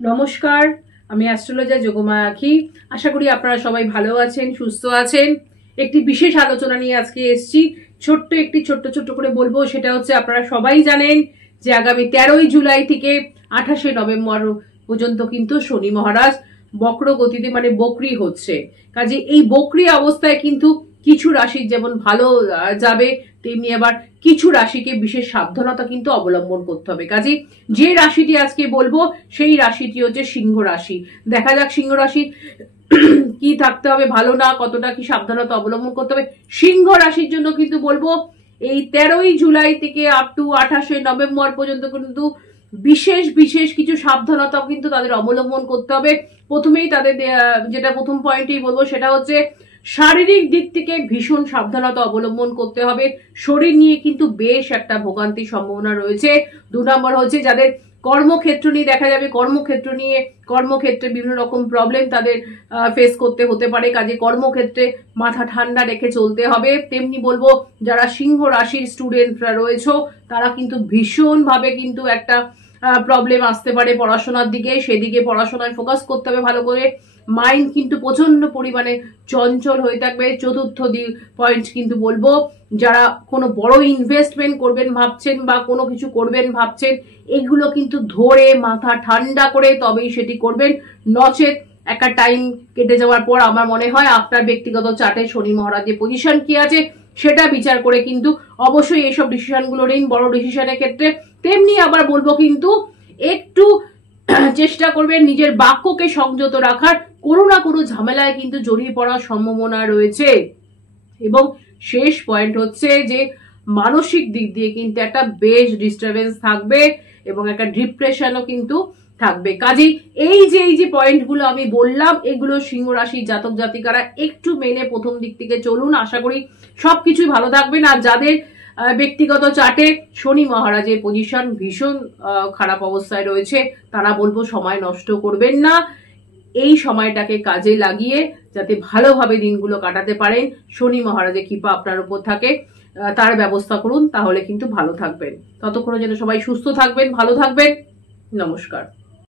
নমস্কার, আমি অ্যাস্ট্রোলজার যোগমায়া আঁখি। আশা করি আপনারা সবাই ভালো আছেন, সুস্থ আছেন। একটি বিশেষ আলোচনা নিয়ে আজকে এসেছি। ছোট্ট করে বলবো, সেটা হচ্ছে আপনারা সবাই জানেন যে আগামী 13ই জুলাই থেকে 28শে নভেম্বর পর্যন্ত কিন্তু শনি মহারাজ বক্র গতিতে মানে বক্রি হচ্ছে। কাজে এই বক্রি অবস্থায় কিন্তু কিছু রাশির যেমন ভালো যাবে, তেমনি আবার কিছু রাশিকে বিশেষ সাবধানতা কিন্তু অবলম্বন করতে হবে। কাজে যে রাশিটি আজকে বলবো সেই রাশিটি হচ্ছে সিংহ রাশি। দেখা যাক সিংহ রাশি কি থাকতে হবে, ভালো না কতটা কি সাবধানতা অবলম্বন করতে হবে। সিংহ রাশির জন্য কিন্তু বলবো এই 13ই জুলাই থেকে আপ টু 28শে নভেম্বর পর্যন্ত কিন্তু বিশেষ বিশেষ কিছু সাবধানতা কিন্তু তাদের অবলম্বন করতে হবে। প্রথমেই তাদের যেটা প্রথম পয়েন্টেই বলবো সেটা হচ্ছে শারীরিক দিক থেকে ভীষণ সাবধানতা অবলম্বন করতে হবে। শরীর নিয়ে কিন্তু বেশ একটা ভোগান্তির সম্ভাবনা রয়েছে। 2 নম্বর হচ্ছে যাদের কর্মক্ষেত্র নিয়ে দেখা যাবে, কর্মক্ষেত্রে বিভিন্ন রকম প্রবলেম তাদের ফেস করতে হতে পারে। কাজে কর্মক্ষেত্রে মাথা ঠান্ডা রেখে চলতে হবে। তেমনি বলবো যারা সিংহ রাশির স্টুডেন্টরা রয়েছে তারা কিন্তু ভীষণভাবে কিন্তু একটা প্রবলেম আসতে পারে পড়াশোনার দিকে, সেদিকে পড়াশোনায় ফোকাস করতে হবে ভালো করে। মাইন্ড কিন্তু প্রচন্ড পরিমাণে চঞ্চল হয়ে থাকবে। চতুর্থ পয়েন্ট কিন্তু বলবো যারা কোনো বড় ইনভেস্টমেন্ট করবেন ভাবছেন বা কোনো কিছু করবেন ভাবছেন, এগুলো কিন্তু ধরে মাথা ঠান্ডা করে তবেই সেটি করবেন। নচেত একটা টাইম কেটে যাওয়ার পর আমার মনে হয় আপনার ব্যক্তিগত চার্টে শনি মহারাজের পজিশন কি আছে সেটা বিচার করে কিন্তু অবশ্যই এইসব ডিসিশনগুলো নিন বড় ডিসিশনের ক্ষেত্রে। তেমনি আবার বলবো কিন্তু একটু চেষ্টা করবেন নিজের বাক্যকে সংযত রাখার। কোনো না কোনো ঝামেলায় কিন্তু জড়িয়ে পড়ার সম্ভাবনা রয়েছে। এবং শেষ পয়েন্ট হচ্ছে যে মানসিক দিক দিয়ে কিন্তু একটা বেশ ডিস্টারবেন্স থাকবে এবং একটা ডিপ্রেশনও কিন্তু থাকবে। কাজেই এই যে পয়েন্টগুলো আমি বললাম, এগুলো সিংহ রাশির জাতক জাতিকারা একটু মেনে প্রথম দিক থেকে চলুন। আশা করি সবকিছুই ভালো থাকবেন। আর যাদের ব্যক্তিগত চার্টে শনি মহারাজের পজিশন ভীষণ খারাপ অবস্থায় রয়েছে তারা বলবো সময় নষ্ট করবেন না। এই সময়টাকে কাজে লাগিয়ে যাতে ভালোভাবে দিনগুলো কাটাতে পারেন, শনি মহারাজের কৃপা আপনার উপর থাকে, তার ব্যবস্থা করুন, তাহলে কিন্তু ভালো থাকবেন। ততক্ষণে যেন সবাই সুস্থ থাকবেন, ভালো থাকবেন। নমস্কার।